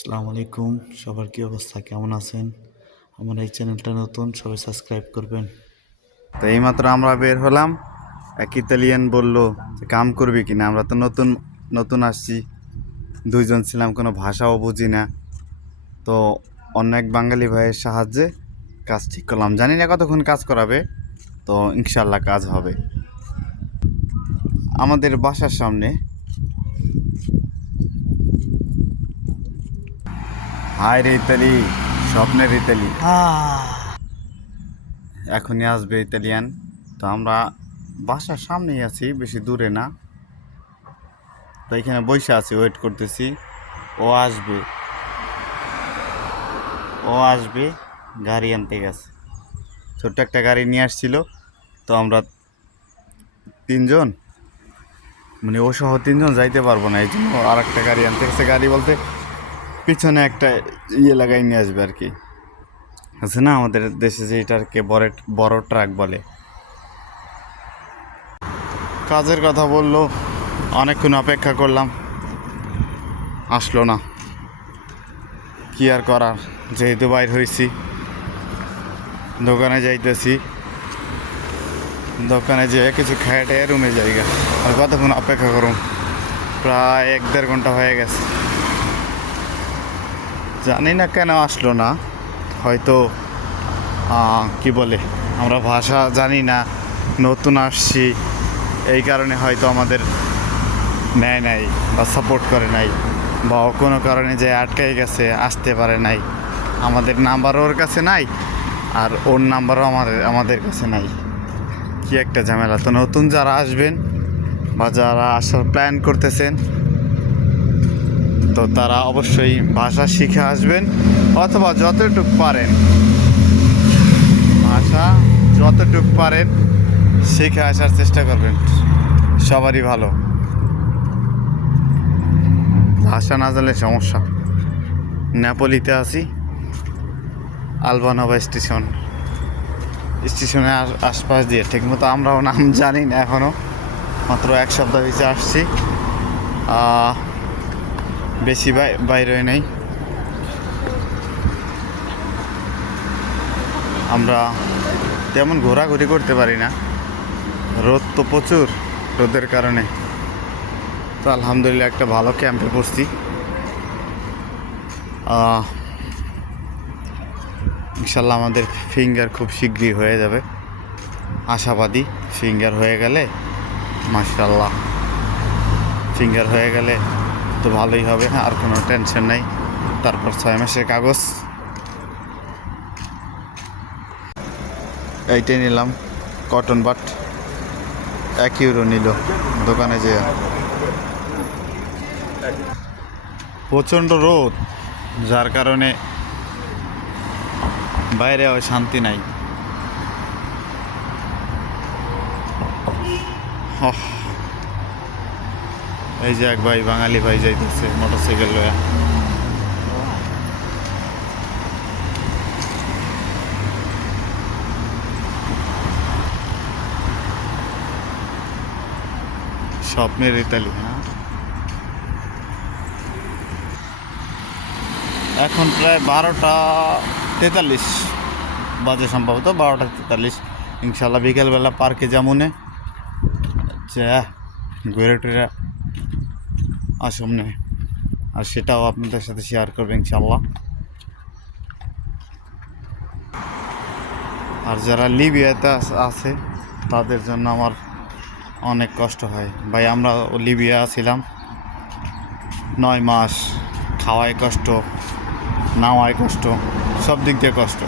আসসালামু আলাইকুম। সবার কি অবস্থা, কেমন আছেন? আমার এই চ্যানেলটা নতুন, সবাই সাবস্ক্রাইব করবেন। তো এইমাত্র আমরা বের হলাম। এক ইতালিয়ান বলল যে কাম করবি কিনা। আমরা তো নতুন নতুন আসছি, দুইজন ছিলাম, কোনো ভাষাও বুঝি না। তো অন্য এক বাঙালি ভাইয়ের সাহায্যে কাজ ঠিক করলাম। জানি না কতক্ষণ কাজ করাবে, তো ইনশাল্লাহ কাজ হবে। আমাদের বাসার সামনে। হায় রে ইতালি, স্বপ্নের ইতালি। এখনই আসবে ইতালিয়ান। তো আমরা বাসার সামনেই আছি, বেশি দূরে না। তো এখানে বসে আছি, ওয়েট করতেছি। ও আসবে, ও আসবে। গাড়ি আনতে গেছে, ছোট্ট একটা গাড়ি নিয়ে আসছিল। তো আমরা তিনজন, মানে ও সহ তিনজন যাইতে পারবো না, এই জন্য আর একটা গাড়ি আনতে গেছে। গাড়ি বলতে পিছনে একটা লাগাই নিয়ে আসবে আর কি। আছে না আমাদের দেশে যে এটাকে বড় বড় ট্রাক বলে। কাজের কথা বললো, অনেকক্ষণ অপেক্ষা করলাম, আসলো না। কি আর করার, যেহেতু বাইর হয়েছি, দোকানে যাইতেছি। দোকানে যেয়ে কিছু খাইটে রুমে জায়গা। আর কতক্ষণ অপেক্ষা করুন, প্রায় 1-1.5 ঘন্টা হয়ে গেছে। জানি না কেন আসলো না। হয়তো কি বলে, আমরা ভাষা জানি না, নতুন আসছি, এই কারণে হয়তো আমাদের নেয় নাই বা সাপোর্ট করে নাই, বা কোনো কারণে যে আটকাই গেছে, আসতে পারে নাই। আমাদের নাম্বারও ওর কাছে নাই, আর ওর নাম্বারও আমাদের কাছে নাই। কি একটা ঝামেলা। তো নতুন যারা আসবেন বা যারা আসার প্ল্যান করতেছেন, তো তারা অবশ্যই ভাষা শিখে আসবেন, অথবা যতটুকু পারেন ভাষা যতটুকু পারেন শিখে আসার চেষ্টা করবেন। সবারই ভালো। ভাষা না জানলে সমস্যা। নেপোলিতে আছি, আলবানোভা স্টেশনে আশপাশ দিয়ে ঠিকমতো আমরাও নাম জানি না এখনও, মাত্র 1 সপ্তাহ হয়েছে আসছি। বেশি বাইরে নেই। আমরা তেমন ঘোরাঘুরি করতে পারি না, রোদ তো প্রচুর। রোদের কারণে তো আলহামদুলিল্লাহ একটা ভালো ক্যাম্পে পড়ছি। ইনশাল্লাহ আমাদের ফিঙ্গার খুব শীঘ্রই হয়ে যাবে, আশাবাদী। ফিঙ্গার হয়ে গেলে মাশাআল্লাহ, ফিঙ্গার হয়ে গেলে তো ভালোই হবে, আর কোনো টেনশন নেই। তারপর 6 মাসের কাগজ। এইটাই নিলাম, কটন বাট। 1 ইউরো নিল দোকানে যেয়ে। প্রচণ্ড রোদ, যার কারণে বাইরে শান্তি নাই। এই যে এক ভাই, বাঙালি ভাই যাইতেছে মোটরসাইকেল লয়া। স্বপ্নের ইতালি। হ্যাঁ, এখন প্রায় 12টা 43 বাজে, সম্ভবত 12টা 43। ইনশাল্লাহ বিকেলবেলা পার্কে যেমন ঘুরে টুরে আসুন, আর সেটাও আপনাদের সাথে শেয়ার করবে ইনশাল্লাহ। আর যারা লিবিয়াতে আছে তাদের জন্য আমার অনেক কষ্ট হয় ভাই। আমরা লিবিয়া ছিলাম 9 মাস, খাওয়ায় কষ্ট, নাওয়ায় কষ্ট, সব দিক দিয়ে কষ্ট।